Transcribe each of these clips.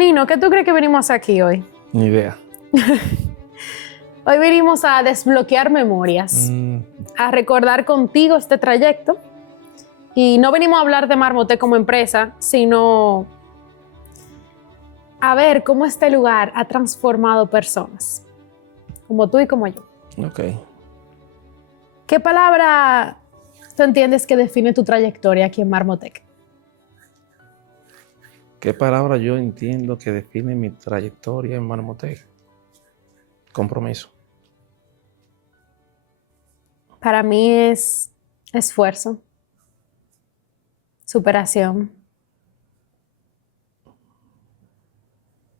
Nino, ¿qué tú crees que venimos a hacer aquí hoy? Ni idea. Hoy venimos a desbloquear memorias, a recordar contigo este trayecto. Y no venimos a hablar de Marmoté como empresa, sino a ver cómo este lugar ha transformado personas, como tú y como yo. Ok. ¿Qué palabra tú entiendes que define tu trayectoria aquí en Marmotec? ¿Qué palabra yo entiendo que define mi trayectoria en Marmotec? Compromiso. Para mí es esfuerzo, superación.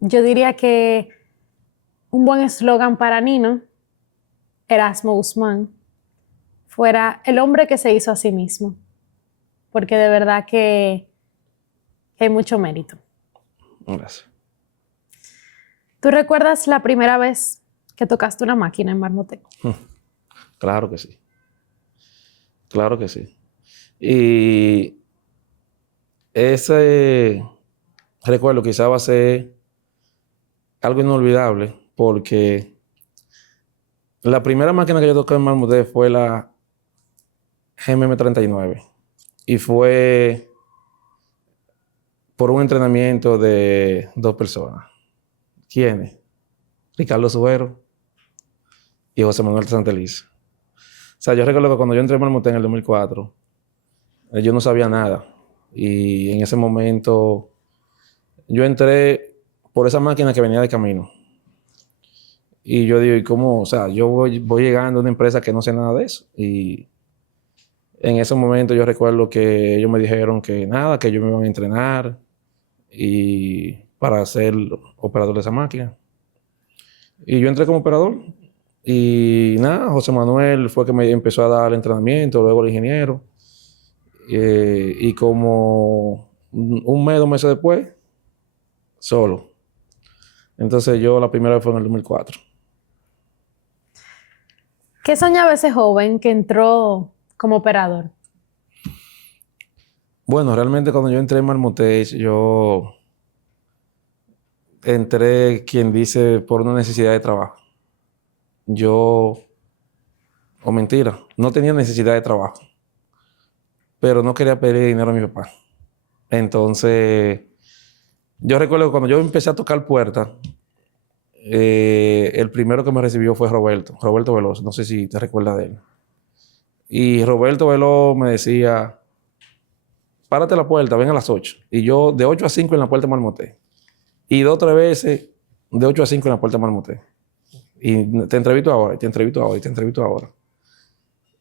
Yo diría que un buen eslogan para Nino, Erasmo Guzmán, fuera el hombre que se hizo a sí mismo, porque de verdad que hay mucho mérito. Gracias. ¿Tú recuerdas la primera vez que tocaste una máquina en Marmotec? Claro que sí. Claro que sí. Y ese recuerdo quizá va a ser algo inolvidable porque la primera máquina que yo toqué en Marmotec fue la GMM39 y fue por un entrenamiento de 2 personas. ¿Quiénes? Ricardo Suero y José Manuel Santeliz. O sea, yo recuerdo que cuando yo entré en Marmotec en el 2004, yo no sabía nada. Y en ese momento, yo entré por esa máquina que venía de camino. Y yo digo, ¿y cómo? O sea, yo voy llegando a una empresa que no sé nada de eso. Y en ese momento yo recuerdo que ellos me dijeron que nada, que ellos me iban a entrenar y para ser operador de esa máquina. Y yo entré como operador. Y nada, José Manuel fue que me empezó a dar el entrenamiento, luego el ingeniero. Y como un mes, 2 meses después, solo. Entonces yo la primera vez fue en el 2004. ¿Qué soñaba ese joven que entró como operador? Bueno, realmente cuando yo entré en Marmotec, yo entré, quien dice, por una necesidad de trabajo. Yo, o mentira, no tenía necesidad de trabajo, pero no quería pedir dinero a mi papá. Entonces, yo recuerdo que cuando yo empecé a tocar puertas, el primero que me recibió fue Roberto Veloz, no sé si te recuerdas de él. Y Roberto Veloz me decía, párate a la puerta, ven a las 8. Y yo de 8 a 5 en la puerta de Marmotec. Y 2 o 3 veces de 8 a 5 en la puerta de Marmotec. Y te entrevisto ahora, y te entrevisto ahora, y te entrevisto ahora.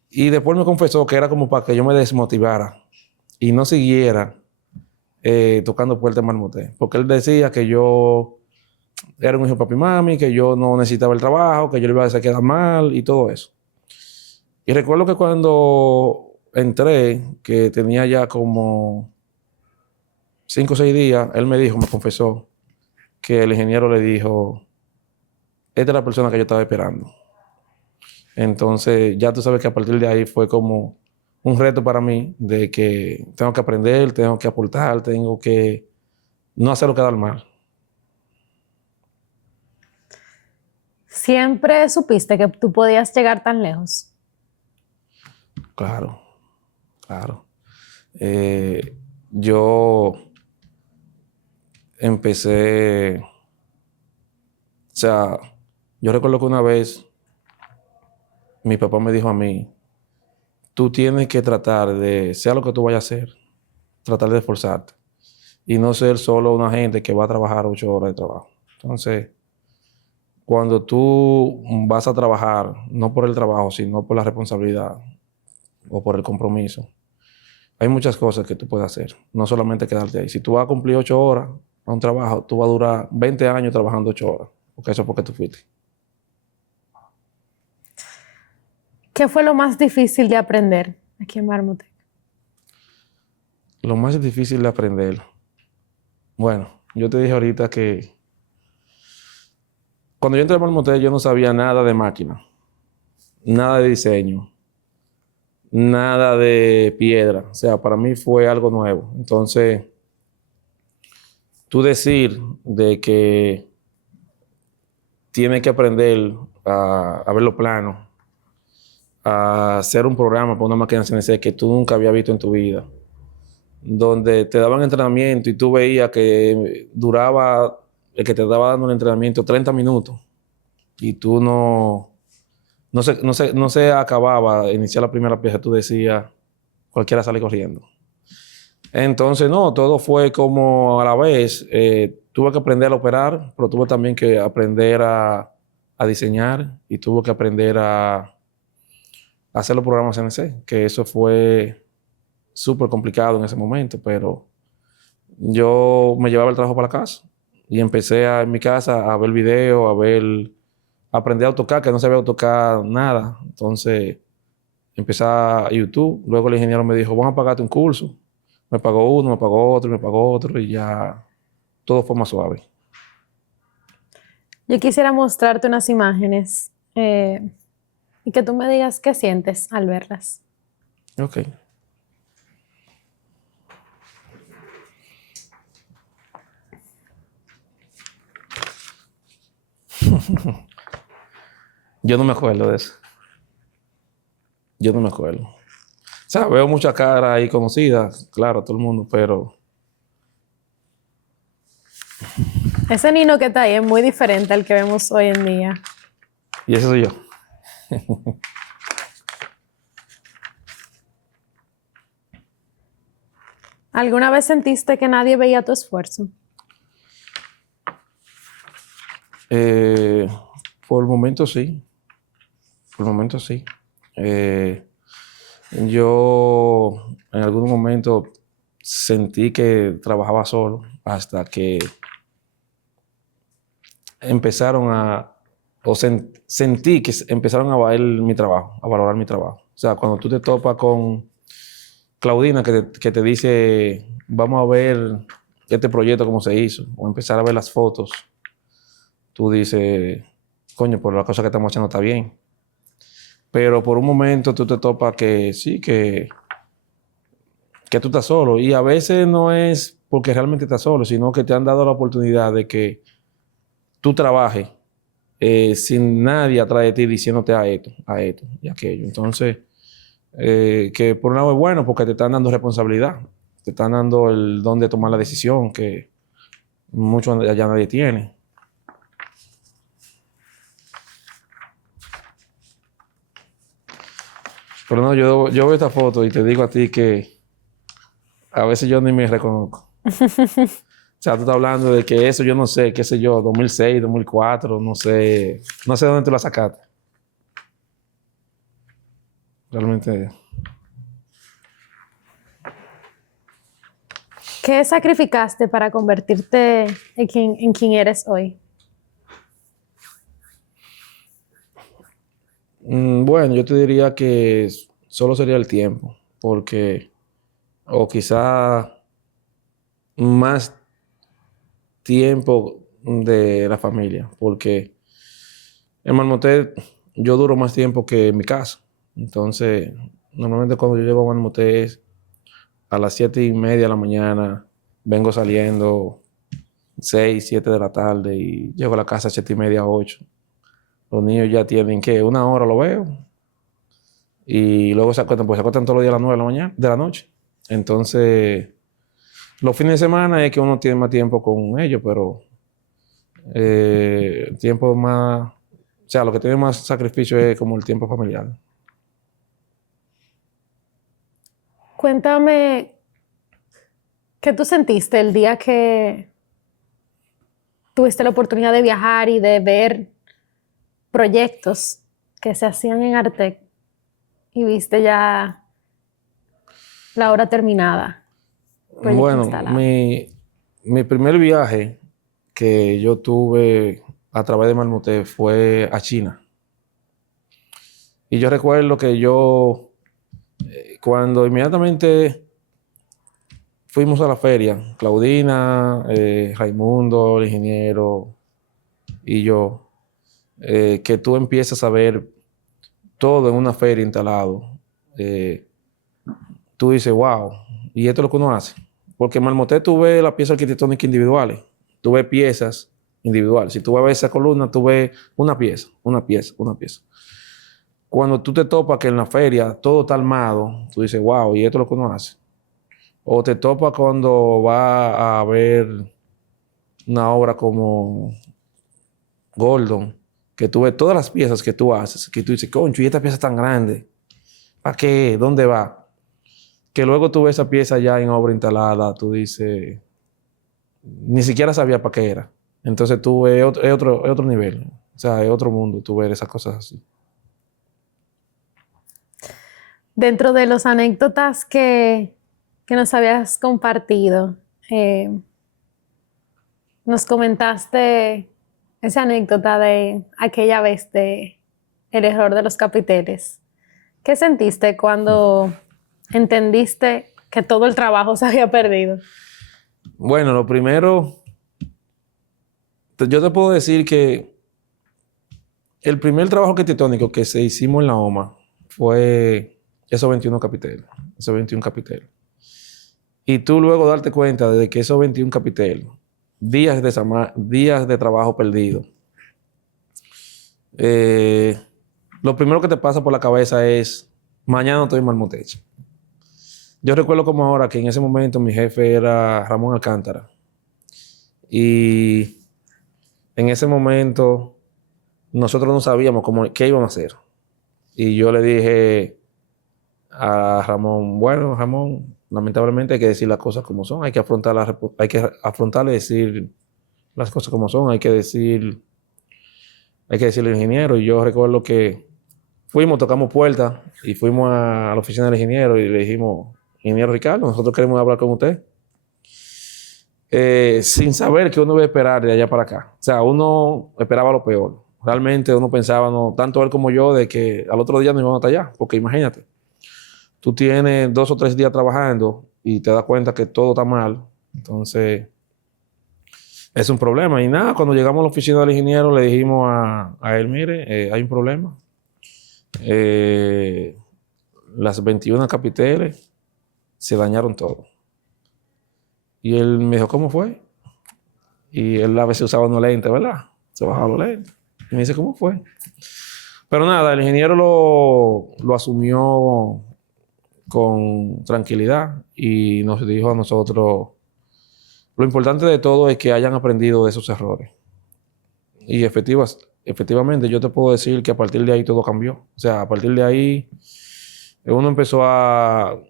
Y después me confesó que era como para que yo me desmotivara y no siguiera tocando puertas de Marmotec. Porque él decía que yo era un hijo de papi y mami, que yo no necesitaba el trabajo, que yo le iba a hacer quedar mal y todo eso. Y recuerdo que cuando entré, que tenía ya como 5 o 6 días, él me confesó, que el ingeniero le dijo, esta es la persona que yo estaba esperando. Entonces, ya tú sabes que a partir de ahí fue como un reto para mí de que tengo que aprender, tengo que aportar, tengo que no hacerlo quedar mal. ¿Siempre supiste que tú podías llegar tan lejos? Claro, claro. Yo empecé, o sea, yo recuerdo que una vez mi papá me dijo a mí, tú tienes que tratar de, sea lo que tú vayas a hacer, tratar de esforzarte y no ser solo una gente que va a trabajar 8 horas de trabajo. Entonces, cuando tú vas a trabajar, no por el trabajo, sino por la responsabilidad o por el compromiso, hay muchas cosas que tú puedes hacer, no solamente quedarte ahí. Si tú vas a cumplir 8 horas a un trabajo, tú vas a durar 20 años trabajando 8 horas, porque eso es porque tú fuiste. ¿Qué fue lo más difícil de aprender aquí en Marmotec? Lo más difícil de aprender, bueno, yo te dije ahorita que cuando yo entré al Marmotec yo no sabía nada de máquina, nada de diseño, nada de piedra. O sea, para mí fue algo nuevo. Entonces, tú decir de que tienes que aprender a ver los planos, a hacer un programa para una máquina CNC que tú nunca habías visto en tu vida, donde te daban entrenamiento y tú veías que duraba, el que te daba dando el entrenamiento 30 minutos y tú no se acababa de iniciar la primera pieza, tú decías, cualquiera sale corriendo. Entonces, no, todo fue como a la vez. Tuve que aprender a operar, pero tuve también que aprender a diseñar y tuve que aprender a hacer los programas CNC, que eso fue súper complicado en ese momento, pero yo me llevaba el trabajo para la casa y empecé en mi casa a ver videos, aprender a AutoCAD, que no sabía AutoCAD nada. Entonces, empecé a YouTube. Luego el ingeniero me dijo, vamos a pagarte un curso. Me pagó uno, me pagó otro, me pagó otro y ya todo fue más suave. Yo quisiera mostrarte unas imágenes y que tú me digas qué sientes al verlas. Ok. Yo no me acuerdo de eso. Yo no me acuerdo. O sea, veo muchas caras ahí conocidas, claro, todo el mundo, pero Ese Nino que está ahí es muy diferente al que vemos hoy en día. y ese soy yo. ¿Alguna vez sentiste que nadie veía tu esfuerzo? Eh, por el momento sí. Por el momento sí. Yo en algún momento sentí que trabajaba solo hasta que empezaron sentí que empezaron a valorar mi trabajo, a valorar mi trabajo. O sea, cuando tú te topas con Claudina que te dice, vamos a ver este proyecto cómo se hizo, o empezar a ver las fotos, tú dices, coño, pero la cosa que estamos haciendo está bien. Pero por un momento tú te topas que sí, que tú estás solo. Y a veces no es porque realmente estás solo, sino que te han dado la oportunidad de que tú trabajes sin nadie atrás de ti diciéndote a esto y aquello. Entonces, que por un lado es bueno porque te están dando responsabilidad, te están dando el don de tomar la decisión que mucho allá nadie tiene. Pero no, yo veo esta foto y te digo a ti que a veces yo ni me reconozco. O sea, tú estás hablando de que eso yo no sé, qué sé yo, 2006, 2004, no sé dónde tú la sacaste. Realmente. ¿Qué sacrificaste para convertirte en quien eres hoy? Bueno, yo te diría que solo sería el tiempo, porque, o quizá más tiempo de la familia, porque en Marmoté yo duro más tiempo que en mi casa. Entonces, normalmente cuando yo llego a Marmoté es a las 7:30 de la mañana, vengo saliendo 6, 7 de la tarde y llego a la casa a 7:30, 8. Los niños ya tienen que una hora lo veo y luego se acuestan todos los días a las 9 de la mañana, de la noche. Entonces, los fines de semana es que uno tiene más tiempo con ellos, pero tiempo más, o sea, lo que tiene más sacrificio es como el tiempo familiar. Cuéntame, ¿qué tú sentiste el día que tuviste la oportunidad de viajar y de ver proyectos que se hacían en Artec y viste ya la obra terminada, proyecto Bueno, instalado? mi primer viaje que yo tuve a través de Marmoté fue a China. Y yo recuerdo que cuando inmediatamente fuimos a la feria, Claudina, Raimundo, el ingeniero y yo, que tú empiezas a ver todo en una feria instalado, tú dices, wow, y esto es lo que uno hace. Porque en Marmotel tú ves las piezas arquitectónicas individuales. Tú ves piezas individuales. Si tú vas a ver esa columna, tú ves una pieza, una pieza, una pieza. Cuando tú te topas que en la feria todo está armado, tú dices, wow, y esto es lo que uno hace. O te topas cuando va a ver una obra como Gordon, que tú ves todas las piezas que tú haces, que tú dices, concho, y esta pieza tan grande, ¿para qué? ¿Dónde va? Que luego tú ves esa pieza ya en obra instalada, tú dices, ni siquiera sabía para qué era. Entonces tú ves es otro nivel, o sea, es otro mundo, tú ves esas cosas así. Dentro de las anécdotas que nos habías compartido, nos comentaste esa anécdota de aquella vez de el error de los capiteles. ¿Qué sentiste cuando entendiste que todo el trabajo se había perdido? Bueno, lo primero, yo te puedo decir que el primer trabajo arquitectónico que se hicimos en la OMA fue esos 21 capiteles, esos 21 capiteles. Y tú luego darte cuenta de que esos 21 capiteles, días de trabajo perdido, lo primero que te pasa por la cabeza es, mañana no estoy en Marmotecho. Yo recuerdo como ahora que en ese momento mi jefe era Ramón Alcántara. Y en ese momento nosotros no sabíamos qué íbamos a hacer. Y yo le dije a Ramón, bueno, Ramón, lamentablemente hay que decir las cosas como son, hay que afrontarle y decir las cosas como son, hay que decirle al ingeniero. Y yo recuerdo que tocamos puertas y fuimos a la oficina del ingeniero y le dijimos, ingeniero Ricardo, nosotros queremos hablar con usted. Sin saber que uno iba a esperar de allá para acá. O sea, uno esperaba lo peor. Realmente uno pensaba, no, tanto él como yo, de que al otro día nos íbamos hasta allá. Porque imagínate, tú tienes 2 o 3 días trabajando y te das cuenta que todo está mal. Entonces, es un problema. Y nada, cuando llegamos a la oficina del ingeniero, le dijimos a él, mire, hay un problema. Eh, las 21 capiteles se dañaron todo. Y él me dijo, ¿cómo fue? Y él a veces usaba unos lentes, ¿verdad? Se bajaba los lentes. Y me dice, ¿cómo fue? Pero nada, el ingeniero lo asumió con tranquilidad y nos dijo a nosotros, lo importante de todo es que hayan aprendido de esos errores. Y efectivamente, yo te puedo decir que a partir de ahí todo cambió. O sea, a partir de ahí uno empezó a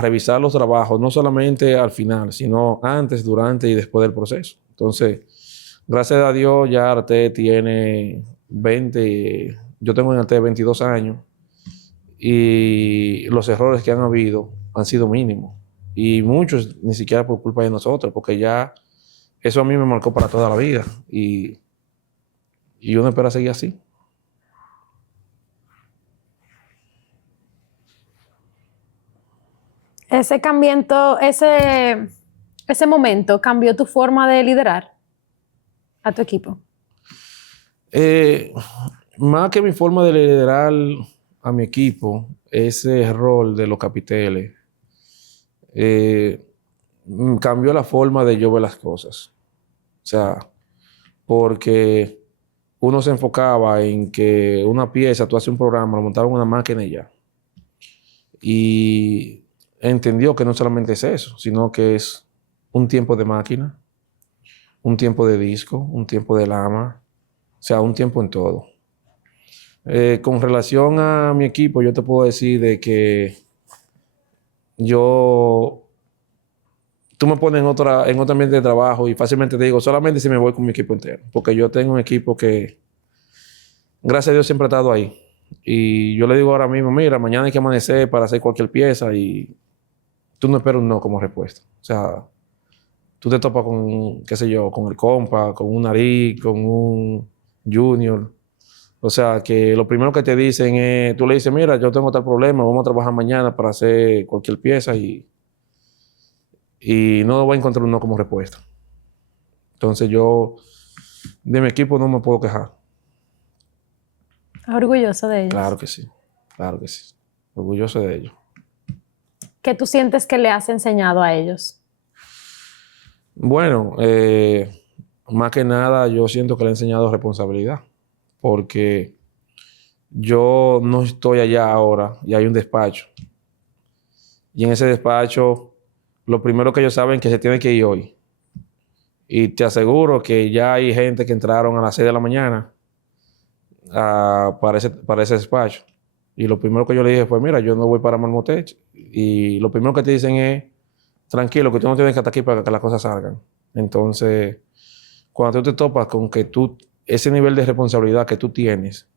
revisar los trabajos, no solamente al final, sino antes, durante y después del proceso. Entonces, gracias a Dios ya Arte tiene 20, yo tengo en Arte 22 años y los errores que han habido han sido mínimos. Y muchos ni siquiera por culpa de nosotros, porque ya eso a mí me marcó para toda la vida y uno espera seguir así. Ese momento cambió tu forma de liderar a tu equipo. Más que mi forma de liderar a mi equipo, ese rol de los capiteles cambió la forma de yo ver las cosas. O sea, porque uno se enfocaba en que una pieza, tú haces un programa, lo montaba en una máquina y ya. Y entendió que no solamente es eso, sino que es un tiempo de máquina, un tiempo de disco, un tiempo de lama, o sea, un tiempo en todo. Con relación a mi equipo, yo te puedo decir de que yo, tú me pones en otro ambiente de trabajo y fácilmente te digo, solamente si me voy con mi equipo entero, porque yo tengo un equipo que, gracias a Dios, siempre ha estado ahí. Y yo le digo ahora mismo, mira, mañana hay que amanecer para hacer cualquier pieza y tú no esperas un no como respuesta. O sea, tú te topas con, qué sé yo, con el compa, con un nariz, con un junior. O sea, que lo primero que te dicen es, tú le dices, mira, yo tengo tal problema, vamos a trabajar mañana para hacer cualquier pieza y no voy a encontrar un no como respuesta. Entonces yo, de mi equipo no me puedo quejar. Orgulloso de ellos. Claro que sí, orgulloso de ellos. ¿Qué tú sientes que le has enseñado a ellos? Bueno, más que nada yo siento que le he enseñado responsabilidad, porque yo no estoy allá ahora y hay un despacho. Y en ese despacho, lo primero que ellos saben es que se tiene que ir hoy. Y te aseguro que ya hay gente que entraron a las 6 de la mañana para ese despacho. Y lo primero que yo le dije fue, mira, yo no voy para Marmotech. Y lo primero que te dicen es, tranquilo, que tú no tienes que estar aquí para que las cosas salgan. Entonces, cuando tú te topas con que ese nivel de responsabilidad que tú tienes,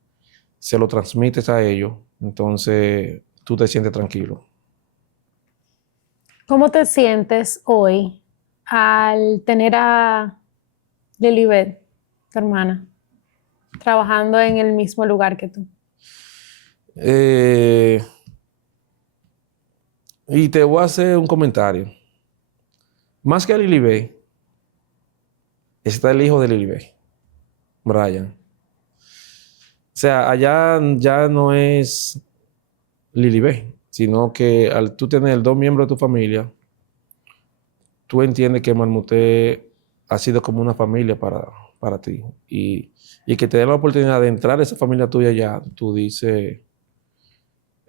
se lo transmites a ellos, entonces tú te sientes tranquilo. ¿Cómo te sientes hoy al tener a Lilibet, tu hermana, trabajando en el mismo lugar que tú? Eh, y te voy a hacer un comentario. Más que a Lilibet, está el hijo de Lilibet, Brian. O sea, allá ya no es Lilibet, sino que al tú tener dos miembros de tu familia, tú entiendes que Marmoté ha sido como una familia para ti. Y que te den la oportunidad de entrar a esa familia tuya ya, tú dices,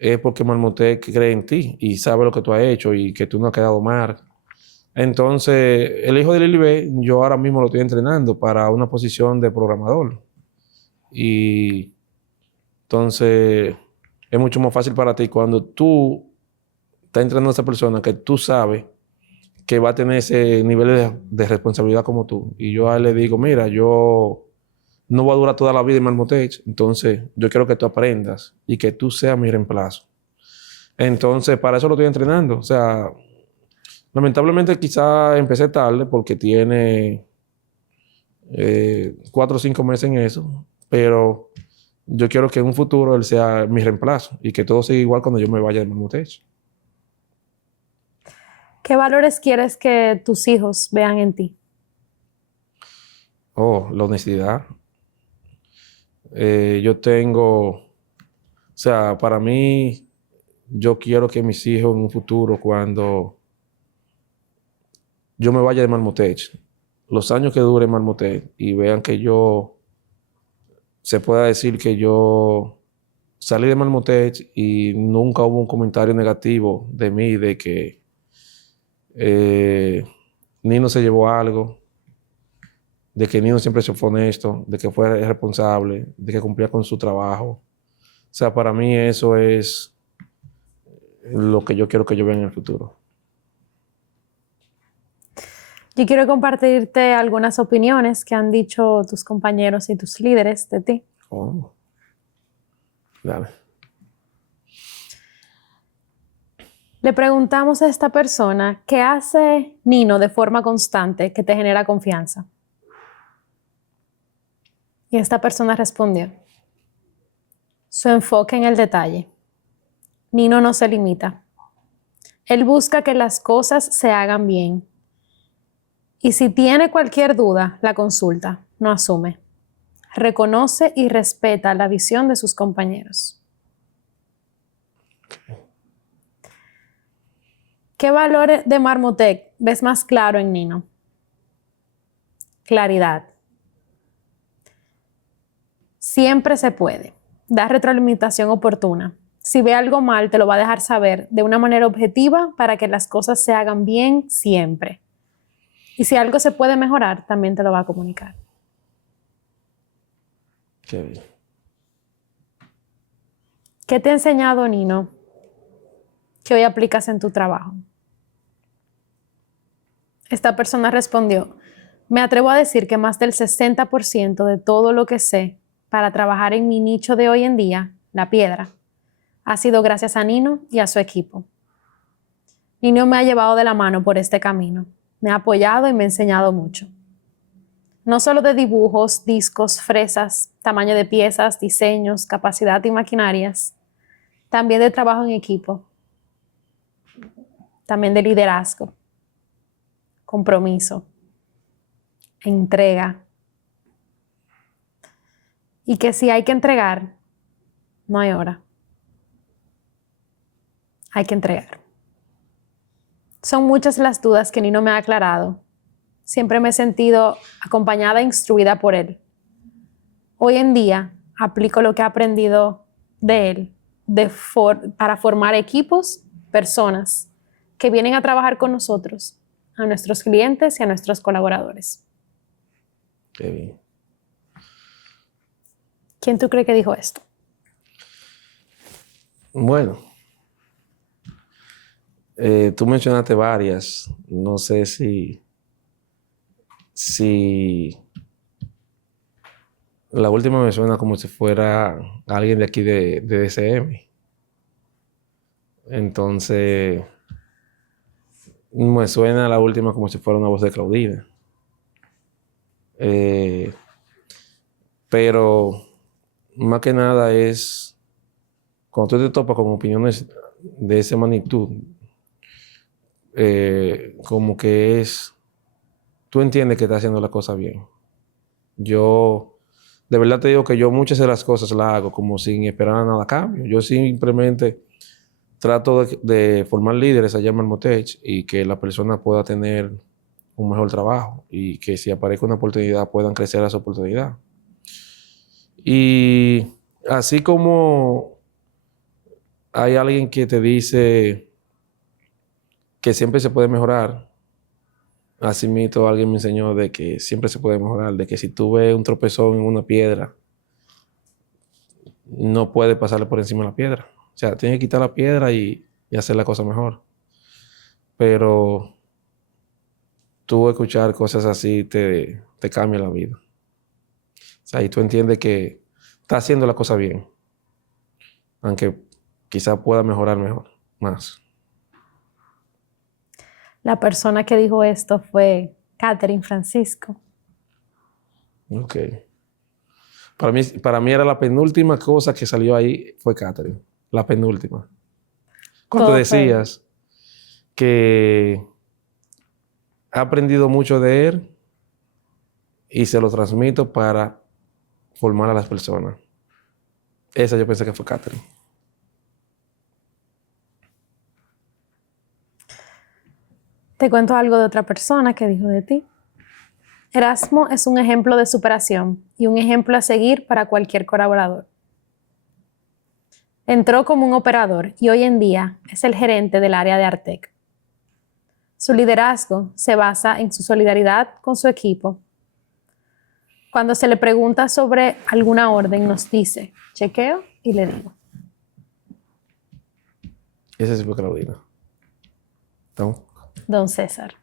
es porque Marmoté cree en ti y sabe lo que tú has hecho y que tú no has quedado mal. Entonces, el hijo de Lilibet, yo ahora mismo lo estoy entrenando para una posición de programador. Y entonces, es mucho más fácil para ti cuando tú estás entrenando a esa persona que tú sabes que va a tener ese nivel de responsabilidad como tú. Y yo a él le digo, mira, yo no voy a durar toda la vida en Marmotech, entonces yo quiero que tú aprendas y que tú seas mi reemplazo. Entonces, para eso lo estoy entrenando. O sea, lamentablemente quizá empecé tarde porque tiene 4 o 5 meses en eso, pero yo quiero que en un futuro él sea mi reemplazo y que todo siga igual cuando yo me vaya de Marmotech. ¿Qué valores quieres que tus hijos vean en ti? Oh, la honestidad. Yo tengo, o sea, para mí, yo quiero que mis hijos en un futuro, cuando yo me vaya de Marmotech, los años que dure Marmotech y vean que yo, se pueda decir que yo salí de Marmotech y nunca hubo un comentario negativo de mí, de que eh, Nino se llevó algo, de que Nino siempre se fue honesto, de que fue responsable, de que cumplía con su trabajo. O sea, para mí eso es lo que yo quiero que yo vea en el futuro. Yo quiero compartirte algunas opiniones que han dicho tus compañeros y tus líderes de ti. Oh, dale. Le preguntamos a esta persona qué hace Nino de forma constante que te genera confianza. Y esta persona respondió, su enfoque en el detalle. Nino no se limita. Él busca que las cosas se hagan bien. Y si tiene cualquier duda, la consulta, no asume. Reconoce y respeta la visión de sus compañeros. ¿Qué valores de Marmotech ves más claro en Nino? Claridad. Siempre se puede. Da retroalimentación oportuna. Si ve algo mal, te lo va a dejar saber de una manera objetiva para que las cosas se hagan bien siempre. Y si algo se puede mejorar, también te lo va a comunicar. Qué bien. ¿Qué te ha enseñado Nino que hoy aplicas en tu trabajo? Esta persona respondió, me atrevo a decir que más del 60% de todo lo que sé para trabajar en mi nicho de hoy en día, la piedra, ha sido gracias a Nino y a su equipo. Nino me ha llevado de la mano por este camino, me ha apoyado y me ha enseñado mucho. No solo de dibujos, discos, fresas, tamaño de piezas, diseños, capacidad y maquinarias, también de trabajo en equipo, también de liderazgo, compromiso, entrega. Y que si hay que entregar, no hay hora. Hay que entregar. Son muchas las dudas que Nino me ha aclarado. Siempre me he sentido acompañada e instruida por él. Hoy en día aplico lo que he aprendido de él para formar equipos, personas que vienen a trabajar con nosotros, a nuestros clientes y a nuestros colaboradores. Qué bien. ¿Quién tú crees que dijo esto? Bueno, tú mencionaste varias. No sé si la última me suena como si fuera alguien de aquí de DCM. Entonces, me suena la última como si fuera una voz de Claudina. Pero más que nada es cuando tú te topas con opiniones de esa magnitud, como que tú entiendes que estás haciendo la cosa bien. Yo, de verdad te digo que yo muchas de las cosas las hago como sin esperar nada a cambio. Yo simplemente trato de formar líderes allá en Marmotech y que la persona pueda tener un mejor trabajo y que si aparezca una oportunidad puedan crecer a esa oportunidad. Y así como hay alguien que te dice que siempre se puede mejorar, así mismo alguien me enseñó de que siempre se puede mejorar, de que si tú ves un tropezón en una piedra, no puedes pasarle por encima de la piedra. O sea, tienes que quitar la piedra y hacer la cosa mejor. Pero tú escuchar cosas así te cambia la vida. O sea, y tú entiendes que estás haciendo la cosa bien, aunque quizás pueda mejorar más. La persona que dijo esto fue Catherine Francisco. Ok. Para mí era la penúltima cosa que salió ahí, fue Catherine. La penúltima. Cuando Todo fue ella. decías que ha aprendido mucho de él y se lo transmito para formar a las personas. Esa yo pensé que fue Catherine. Te cuento algo de otra persona que dijo de ti. Erasmo es un ejemplo de superación y un ejemplo a seguir para cualquier colaborador. Entró como un operador y hoy en día es el gerente del área de Artec. Su liderazgo se basa en su solidaridad con su equipo. Cuando se le pregunta sobre alguna orden, nos dice, chequeo y le digo. Esa sí fue Claudina. ¿No? Don César,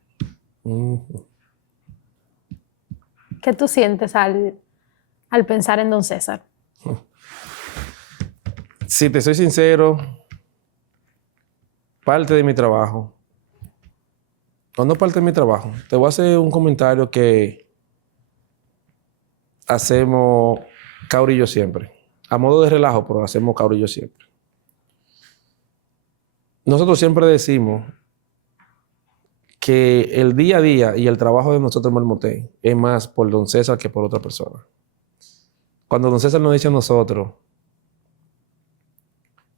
Mm. ¿qué tú sientes al pensar en Don César? Si te soy sincero, parte de mi trabajo, o no parte de mi trabajo, te voy a hacer un comentario que hacemos Cauri y yo siempre. A modo de relajo, pero hacemos Cauri y yo siempre. Nosotros siempre decimos que el día a día y el trabajo de nosotros en Marmotech es más por Don César que por otra persona. Cuando Don César nos dice a nosotros,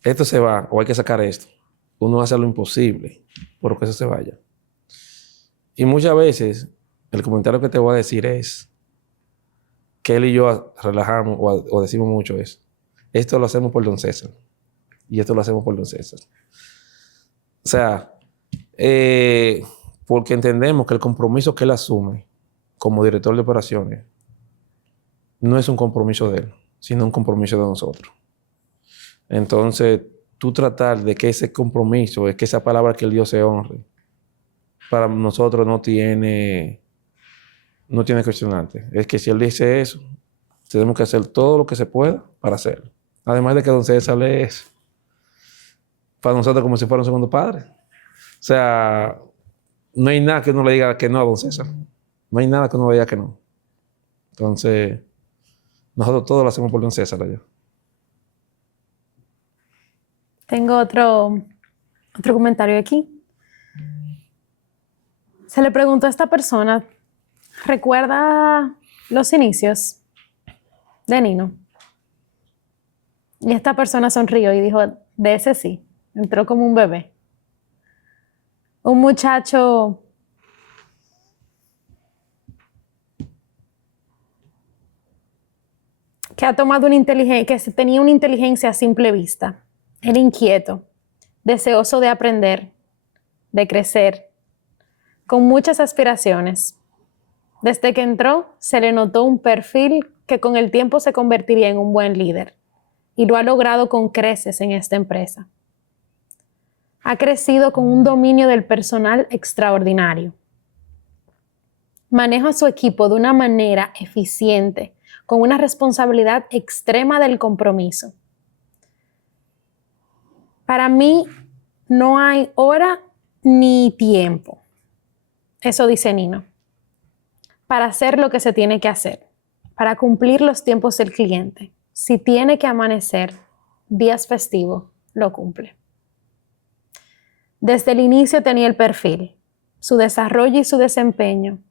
esto se va o hay que sacar esto, uno hace lo imposible por que eso se vaya. Y muchas veces el comentario que te voy a decir es que él y yo relajamos o decimos mucho es, esto lo hacemos por Don César y esto lo hacemos por Don César. O sea, porque entendemos que el compromiso que él asume como director de operaciones no es un compromiso de él, sino un compromiso de nosotros. Entonces, tú tratar de que ese compromiso, es que esa palabra que el Dios se honre, para nosotros no tiene cuestionante. Es que si él dice eso, tenemos que hacer todo lo que se pueda para hacerlo. Además de que Don César es para nosotros como si fuera un segundo padre. O sea, no hay nada que uno le diga que no a Don César. No hay nada que uno le diga que no. Entonces, nosotros todo lo hacemos por Don César allá. Tengo otro comentario aquí. Se le preguntó a esta persona, ¿recuerda los inicios de Nino? Y esta persona sonrió y dijo, de ese sí, entró como un bebé. Un muchacho que ha tomado que tenía una inteligencia a simple vista. Era inquieto, deseoso de aprender, de crecer, con muchas aspiraciones. Desde que entró, se le notó un perfil que con el tiempo se convertiría en un buen líder, y lo ha logrado con creces en esta empresa. Ha crecido con un dominio del personal extraordinario. Maneja a su equipo de una manera eficiente, con una responsabilidad extrema del compromiso. Para mí no hay hora ni tiempo, eso dice Nino, para hacer lo que se tiene que hacer, para cumplir los tiempos del cliente. Si tiene que amanecer días festivos, lo cumple. Desde el inicio tenía el perfil, su desarrollo y su desempeño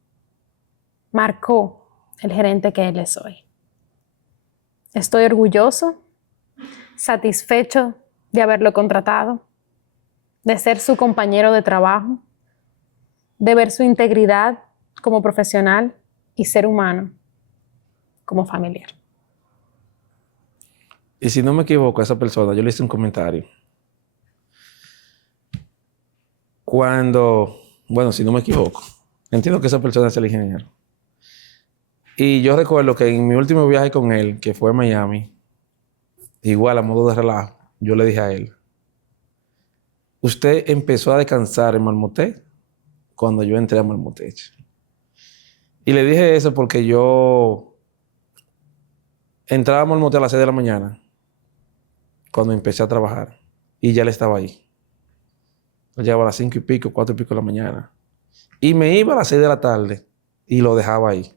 marcó el gerente que él es hoy. Estoy orgulloso, satisfecho de haberlo contratado, de ser su compañero de trabajo, de ver su integridad como profesional y ser humano como familiar. Y si no me equivoco, a esa persona, yo le hice un comentario. Si no me equivoco, entiendo que esa persona es el ingeniero. Y yo recuerdo que en mi último viaje con él, que fue a Miami, igual a modo de relajo, yo le dije a él, usted empezó a descansar en Marmotec cuando yo entré a Marmotec. Y le dije eso porque yo entraba a Marmotec a las 6 de la mañana, cuando empecé a trabajar, y ya él estaba ahí. Yo llegaba a las 5 y pico, 4 y pico de la mañana. Y me iba a las 6 de la tarde y lo dejaba ahí.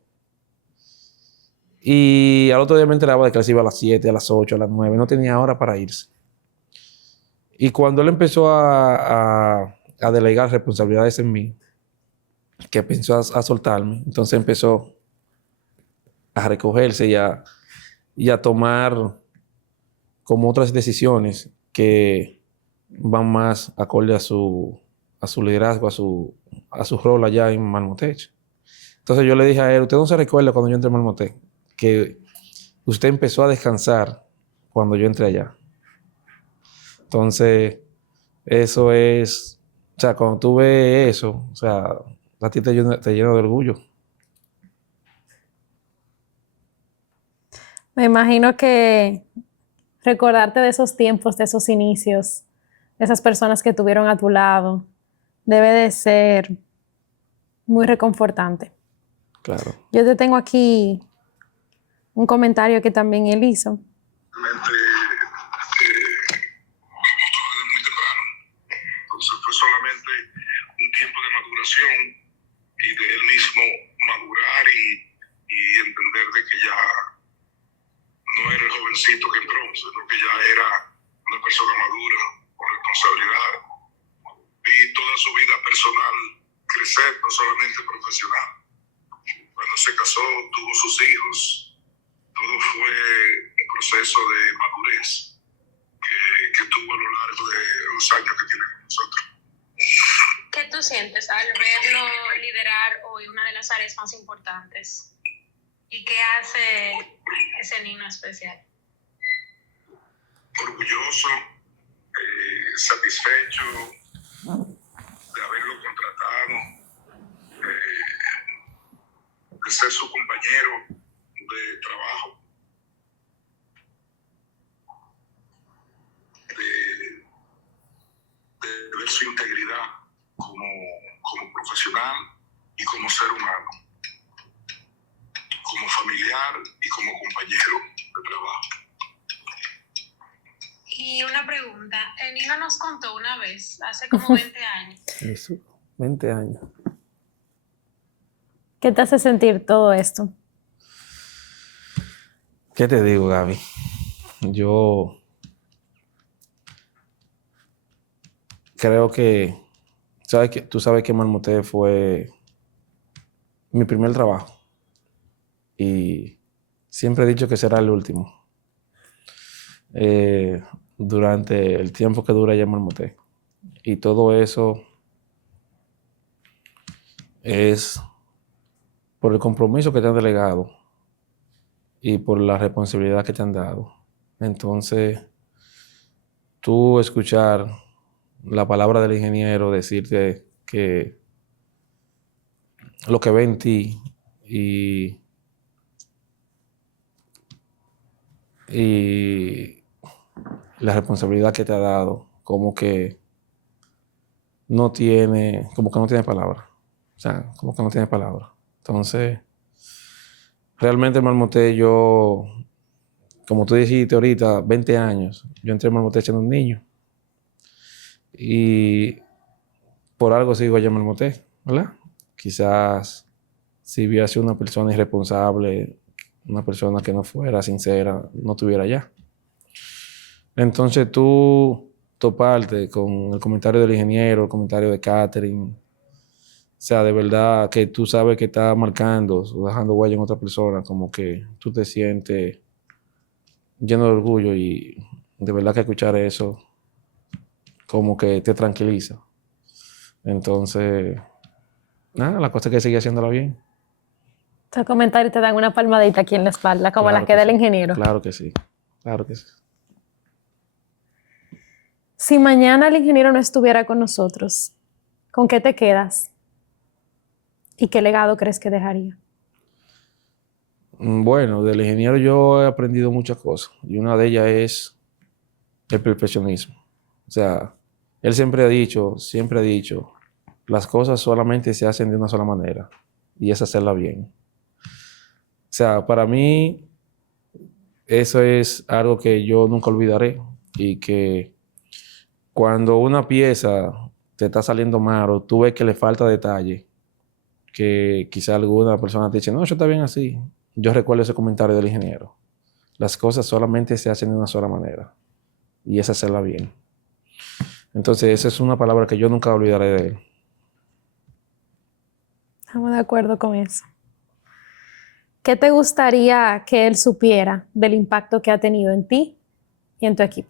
Y al otro día me enteraba de que él se iba a las 7, a las 8, a las 9. No tenía hora para irse. Y cuando él empezó a delegar responsabilidades en mí, que pensó a soltarme, entonces empezó a recogerse y a tomar como otras decisiones que van más acorde a su liderazgo, a su rol allá en Marmotec. Entonces yo le dije a él, usted no se recuerda cuando yo entré en Marmotec, que usted empezó a descansar cuando yo entré allá. Entonces, eso es, o sea, cuando tú ves eso, o sea, a ti te llena de orgullo. Me imagino que recordarte de esos tiempos, de esos inicios, de esas personas que tuvieron a tu lado, debe de ser muy reconfortante. Claro. Yo te tengo aquí un comentario que también él hizo. Entonces fue solamente un tiempo de maduración y de él mismo madurar y entender de que ya no era el jovencito que entró, sino que ya era una persona madura, con responsabilidad y toda su vida personal crecer, no solamente profesional. Cuando se casó, tuvo sus hijos, todo fue un proceso de madurez que tuvo a lo largo de los años que tiene con nosotros. ¿Qué tú sientes al verlo liderar hoy una de las áreas más importantes? ¿Y qué hace ese Nino especial? Orgulloso, satisfecho de haberlo contratado, de ser su compañero de trabajo, de ver su integridad como profesional y como ser humano, como familiar y como compañero de trabajo. Y una pregunta, Nino nos contó una vez, hace como 20 años. Eso, 20 años. ¿Qué te hace sentir todo esto? ¿Qué te digo, Gaby? Yo creo que, tú sabes que Marmotec fue mi primer trabajo. Y siempre he dicho que será el último. Durante el tiempo que dura ya Marmotec. Y todo eso es por el compromiso que te han delegado y por la responsabilidad que te han dado. Entonces, tú escuchar la palabra del ingeniero decirte que lo que ve en ti y la responsabilidad que te ha dado, como que no tiene palabra. O sea, como que no tiene palabra. Entonces, realmente en Marmoté yo, como tú dijiste ahorita, 20 años, yo entré en Marmoté siendo un niño. Y por algo sigo allá en Marmoté, ¿verdad? Quizás si hubiera sido una persona irresponsable, una persona que no fuera sincera, no estuviera allá. Entonces tú toparte con el comentario del ingeniero, el comentario de Catherine, o sea, de verdad que tú sabes que está marcando o dejando huella en otra persona, como que tú te sientes lleno de orgullo y de verdad que escuchar eso como que te tranquiliza. Entonces, nada, la cosa es que sigue haciéndola bien. Estos comentarios te dan una palmadita aquí en la espalda, como Claro las que que da el sí. ingeniero. Claro que sí. Claro que sí. Si mañana el ingeniero no estuviera con nosotros, ¿con qué te quedas? ¿Y qué legado crees que dejaría? Bueno, del ingeniero yo he aprendido muchas cosas y una de ellas es el perfeccionismo. O sea, él siempre ha dicho, las cosas solamente se hacen de una sola manera y es hacerla bien. O sea, para mí eso es algo que yo nunca olvidaré y que cuando una pieza te está saliendo mal o tú ves que le falta detalle, que quizá alguna persona te dice, no, eso está bien así. Yo recuerdo ese comentario del ingeniero. Las cosas solamente se hacen de una sola manera y es hacerla bien. Entonces, esa es una palabra que yo nunca olvidaré de él. Estamos de acuerdo con eso. ¿Qué te gustaría que él supiera del impacto que ha tenido en ti y en tu equipo?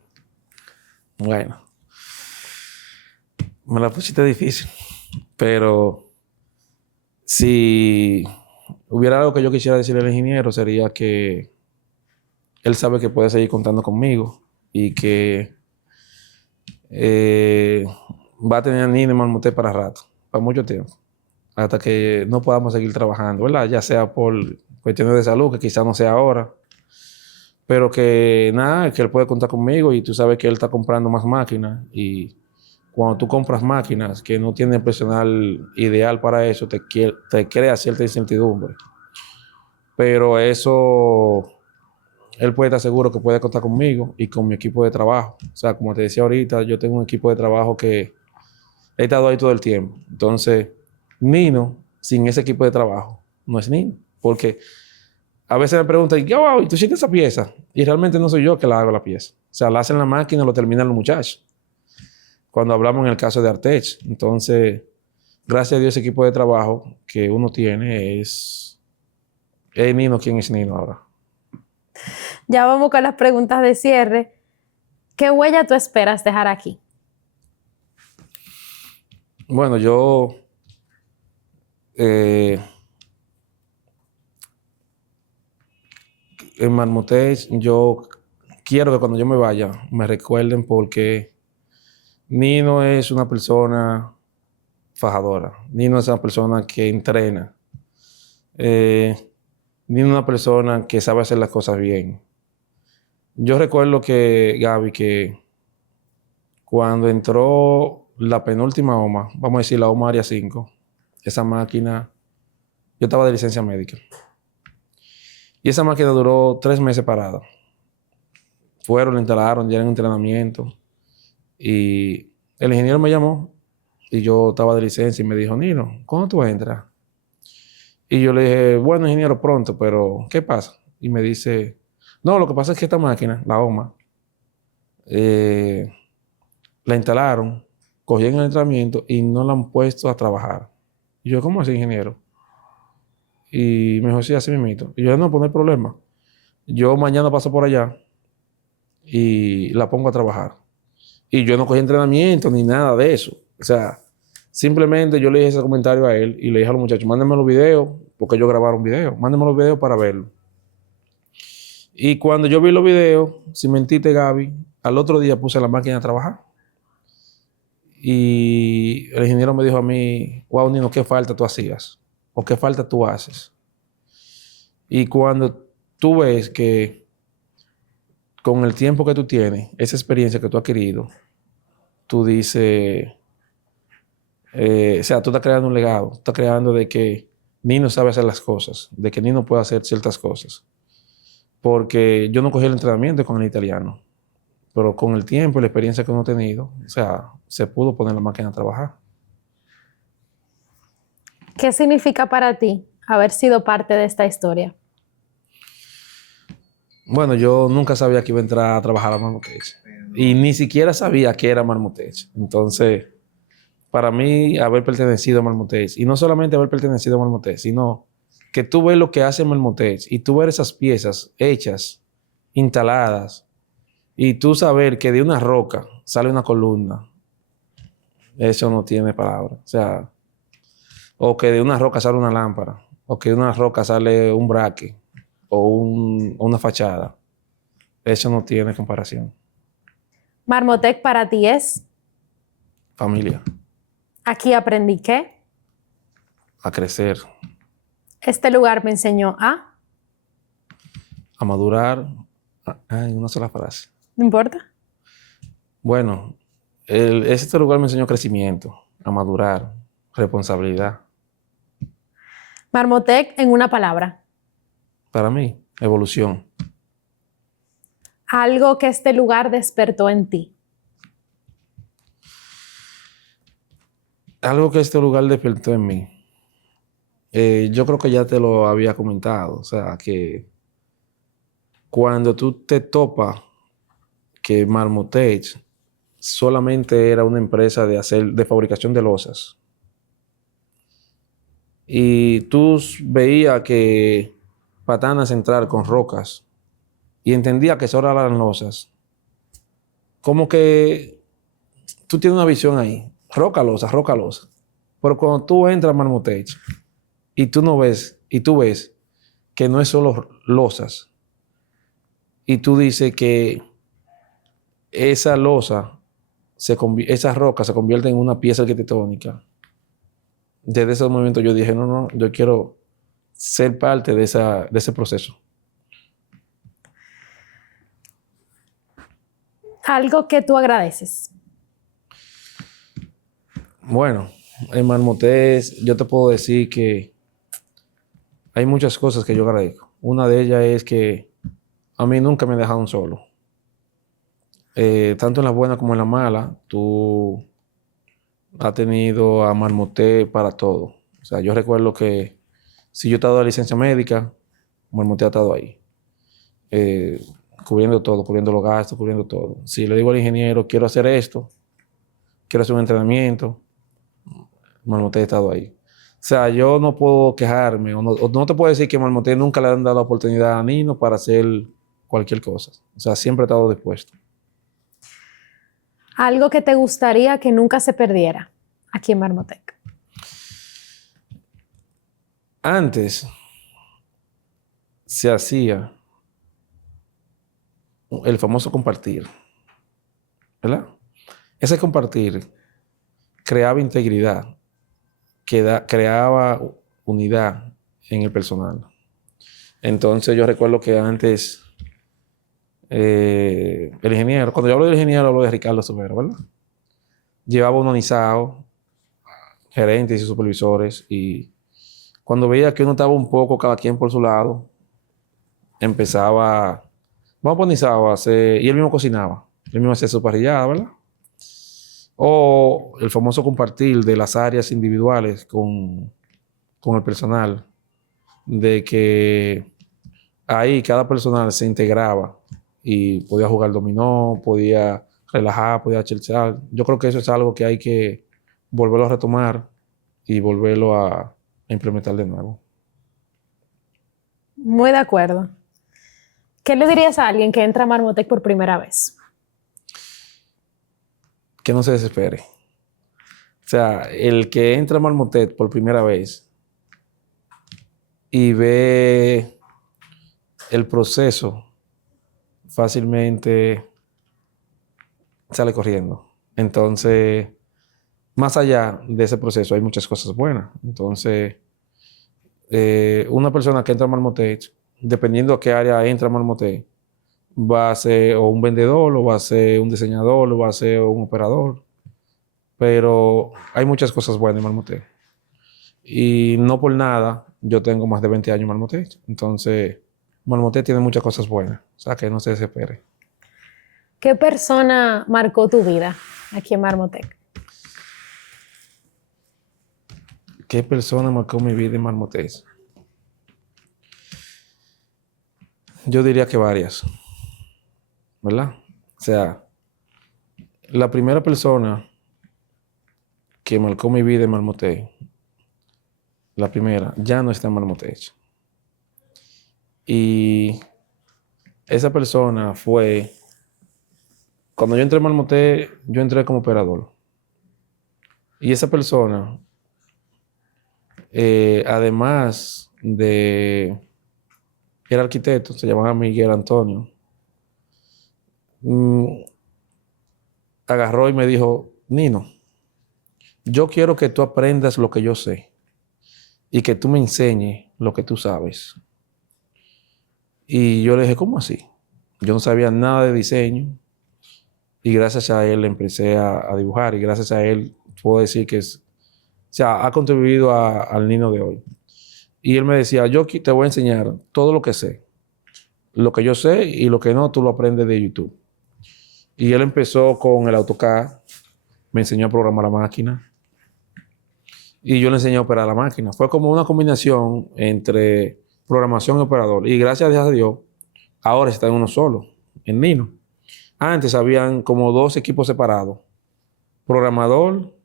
Bueno, me la pusiste difícil, pero si hubiera algo que yo quisiera decirle al ingeniero sería que él sabe que puede seguir contando conmigo y que va a tener a Nina y Marmoté para rato, para mucho tiempo, hasta que no podamos seguir trabajando, ¿verdad? Ya sea por cuestiones de salud, que quizás no sea ahora, pero que nada, que él puede contar conmigo y tú sabes que él está comprando más máquinas y cuando tú compras máquinas que no tienen personal ideal para eso, te crea cierta incertidumbre. Pero eso, él puede estar seguro que puede contar conmigo y con mi equipo de trabajo. O sea, como te decía ahorita, yo tengo un equipo de trabajo que he estado ahí todo el tiempo. Entonces, Nino, sin ese equipo de trabajo, no es Nino. Porque a veces me preguntan, ¿y tú hiciste esa pieza? Y realmente no soy yo que la hago la pieza. O sea, la hacen la máquina, lo terminan los muchachos. Cuando hablamos en el caso de Artech. Entonces, gracias a Dios, ese equipo de trabajo que uno tiene es Nino. ¿Quién es Nino ahora? Ya vamos con las preguntas de cierre. ¿Qué huella tú esperas dejar aquí? Bueno, yo en Marmotés, yo quiero que cuando yo me vaya me recuerden porque Nino es una persona fajadora. Nino es una persona que entrena. Nino es una persona que sabe hacer las cosas bien. Yo recuerdo que, Gaby, que cuando entró la penúltima OMA, vamos a decir la OMA Área 5, esa máquina, yo estaba de licencia médica. Y esa máquina duró 3 meses parada. Fueron, la instalaron, dieron entrenamiento. Y el ingeniero me llamó y yo estaba de licencia y me dijo, Nino, ¿cuándo tú entras? Y yo le dije, bueno, ingeniero, pronto, pero ¿qué pasa? Y me dice, no, lo que pasa es que esta máquina, la OMA, la instalaron, cogieron el entrenamiento y no la han puesto a trabajar. Y yo, ¿cómo así, ingeniero? Y me dijo, sí, así mismito. Y yo, no, pues no hay problema. Yo mañana paso por allá y la pongo a trabajar. Y yo no cogí entrenamiento ni nada de eso. O sea, Simplemente yo le dije ese comentario a él y le dije a los muchachos, mándenme los videos, porque ellos grabaron videos, mándenme los videos para verlos. Y cuando yo vi los videos, sin mentirte, Gaby, al otro día puse la máquina a trabajar. Y el ingeniero me dijo a mí, wow, Nino, ¿qué falta tú hacías? ¿O qué falta tú haces? Y cuando tú ves que con el tiempo que tú tienes, esa experiencia que tú has adquirido, tú dices, o sea, tú estás creando un legado, tú estás creando de que Nino sabe hacer las cosas, de que Nino puede hacer ciertas cosas. Porque yo no cogí el entrenamiento con el italiano, pero con el tiempo y la experiencia que uno ha tenido, o sea, se pudo poner la máquina a trabajar. ¿Qué significa para ti haber sido parte de esta historia? Bueno, yo nunca sabía que iba a entrar a trabajar a Marmotech. Y ni siquiera sabía qué era Marmotech. Entonces, para mí, haber pertenecido a Marmotech, y no solamente haber pertenecido a Marmotech, sino que tú ves lo que hace Marmotech y tú ver esas piezas hechas, instaladas, y tú saber que de una roca sale una columna, eso no tiene palabra. O sea, o que de una roca sale una lámpara, o que de una roca sale un braque, o una fachada. Eso no tiene comparación. Marmotech para ti es, Familia, aquí aprendí que, a crecer, este lugar me enseñó a madurar, en una sola frase. ¿no importa? Bueno, este lugar me enseñó crecimiento, a madurar, responsabilidad. Marmotech en una palabra. Para mí, evolución. Algo que este lugar despertó en ti. Algo que este lugar despertó en mí. Yo creo que ya te lo había comentado. O sea, que cuando tú te topas que Marmotech solamente era una empresa de fabricación de losas. Y tú veías que Patanas entrar con rocas y entendía que solo eran losas. Como que tú tienes una visión ahí. Roca losa, roca losa. Pero cuando tú entras a Marmotech y tú no ves, y tú ves que no es solo losas, y tú dices que esa losa, esa roca se convierte en una pieza arquitectónica. Desde ese momento yo dije, no, yo quiero ser parte de ese proceso. Algo que tú agradeces. Bueno, en Marmotech yo te puedo decir que hay muchas cosas que yo agradezco. Una de ellas es que a mí nunca me dejaron solo. Tanto en la buena como en la mala, tú has tenido a Marmotech para todo. O sea, yo recuerdo que si yo te he dado la licencia médica, Marmotech ha estado ahí. Cubriendo todo, cubriendo los gastos, cubriendo todo. Si le digo al ingeniero, quiero hacer esto, quiero hacer un entrenamiento, Marmotech ha estado ahí. O sea, yo no puedo quejarme, o no te puedo decir que Marmotech nunca le han dado la oportunidad a Nino para hacer cualquier cosa. O sea, siempre he estado dispuesto. Algo que te gustaría que nunca se perdiera aquí en Marmotech. Antes se hacía el famoso compartir, ¿verdad? Ese compartir creaba integridad, creaba unidad en el personal. Entonces yo recuerdo que antes el ingeniero, cuando yo hablo del ingeniero, hablo de Ricardo Somero, ¿verdad? Llevaba un onizado, gerentes y supervisores, y cuando veía que uno estaba un poco cada quien por su lado, empezaba, vamos por onizado a hacer, y él mismo cocinaba, él mismo hacía su parrillada, ¿verdad? O el famoso compartir de las áreas individuales con el personal, de que ahí cada personal se integraba y podía jugar dominó, podía relajar, podía chelsear. Yo creo que eso es algo que hay que volverlo a retomar y volverlo a implementar de nuevo. Muy de acuerdo. ¿Qué le dirías a alguien que entra a Marmotech por primera vez? Que no se desespere. sea, el que entra a Marmotet por primera vez y ve el proceso, fácilmente sale corriendo. Entonces, más allá de ese proceso, hay muchas cosas buenas. Entonces, una persona que entra a Marmotet, dependiendo a qué área entra a Marmotet, va a ser o un vendedor, o va a ser un diseñador, o va a ser un operador. Pero hay muchas cosas buenas en Marmotet. Y no por nada, yo tengo más de 20 años en Marmotet. Entonces, Marmotet tiene muchas cosas buenas. O sea, que no se desespere. ¿Qué persona marcó tu vida aquí en Marmotec? ¿Qué persona marcó mi vida en Marmotet? Yo diría que varias, ¿verdad? O sea, la primera persona que marcó mi vida en Marmotet, la primera, ya no está en Marmotet. Y esa persona fue, cuando yo entré en Marmotet, yo entré como operador. Y esa persona, además de, era arquitecto, se llamaba Miguel Antonio, agarró y me dijo, Nino, yo quiero que tú aprendas lo que yo sé y que tú me enseñes lo que tú sabes. Y yo le dije, ¿cómo así? Yo no sabía nada de diseño y gracias a él empecé a dibujar y gracias a él puedo decir que es, o sea, ha contribuido al Nino de hoy. Y él me decía, yo te voy a enseñar todo lo que sé. Lo que yo sé y lo que no, tú lo aprendes de YouTube. Y él empezó con el AutoCAD, me enseñó a programar la máquina y yo le enseñé a operar la máquina. Fue como una combinación entre programación y operador. Y gracias a Dios, ahora está en uno solo, en Nino. Antes habían como 2 equipos separados, programador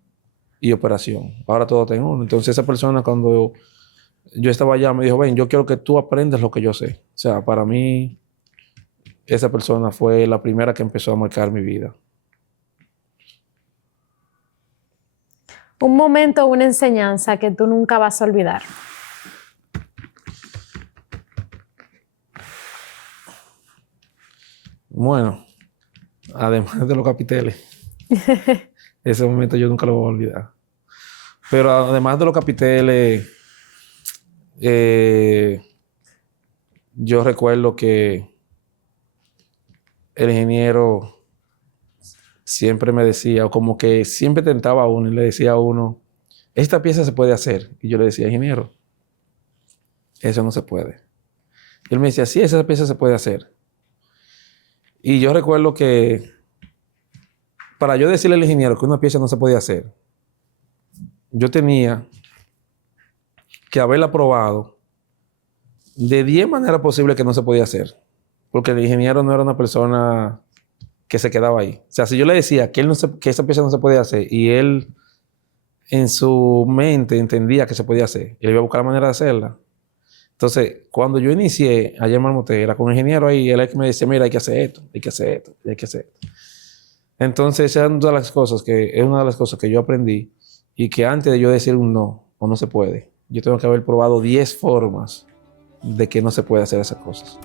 y operación. Ahora todo está en uno. Entonces esa persona cuando yo estaba allá me dijo, ven, yo quiero que tú aprendas lo que yo sé. O sea, para mí esa persona fue la primera que empezó a marcar mi vida. Un momento, una enseñanza que tú nunca vas a olvidar. Bueno, además de los capiteles, ese momento yo nunca lo voy a olvidar. Pero además de los capiteles, yo recuerdo que el ingeniero siempre me decía, o como que siempre tentaba a uno y le decía a uno, esta pieza se puede hacer. Y yo le decía, ingeniero, eso no se puede. Y él me decía, sí, esa pieza se puede hacer. Y yo recuerdo que para yo decirle al ingeniero que una pieza no se podía hacer, yo tenía que haberla probado de 10 maneras posibles que no se podía hacer. Porque el ingeniero no era una persona que se quedaba ahí. O sea, si yo le decía que, que esa pieza no se podía hacer y él en su mente entendía que se podía hacer, y él iba a buscar la manera de hacerla. Entonces, cuando yo inicié allá en Marmotet, era con un ingeniero ahí, y él es que me decía, mira, hay que hacer esto, hay que hacer esto, hay que hacer esto. Entonces, esa es una de las cosas que yo aprendí y que antes de yo decir un no o no se puede, yo tengo que haber probado 10 formas de que no se puede hacer esas cosas.